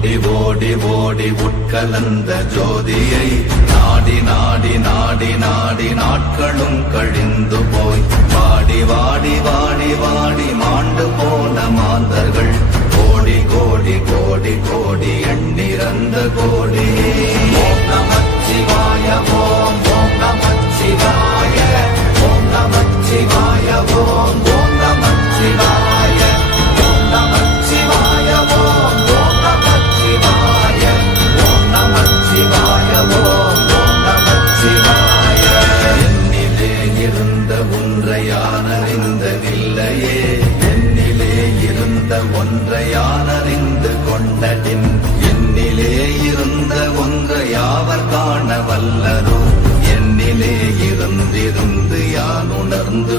ஓடி ஓடி ஓடி உட்கலந்த ஜோதியை நாடி நாடி நாடி நாடி நாட்களும் கழிந்து போய் வாடி வாடி வாடி வாடி மாண்டு போன மாந்தர்கள் கோடி கோடி கோடி கோடி எண்ணிறந்த கோடி. ஓம் நமச்சிவாய ஓம் ஓம் நமச்சிவாய ஓம் நமச்சிவாய ஓம் ஓம் நமச்சிவாய ஓம் நமச்சிவாய ஓம் ஓம் நமச்சிவாய ஓம் நமச்சிவாய ஓம் ஓம் நமச்சிவாய. என்னிலே இருந்த ஒன்றை யானறிந்ததில்லையே, என்னிலே இருந்த ஒன்றை யானறிந்து கொண்டடின், என்னிலே இருந்த ஒன்றை யாவர் காண வல்லதோ, என்னிலே இருந்திருந்து யான் உணர்ந்து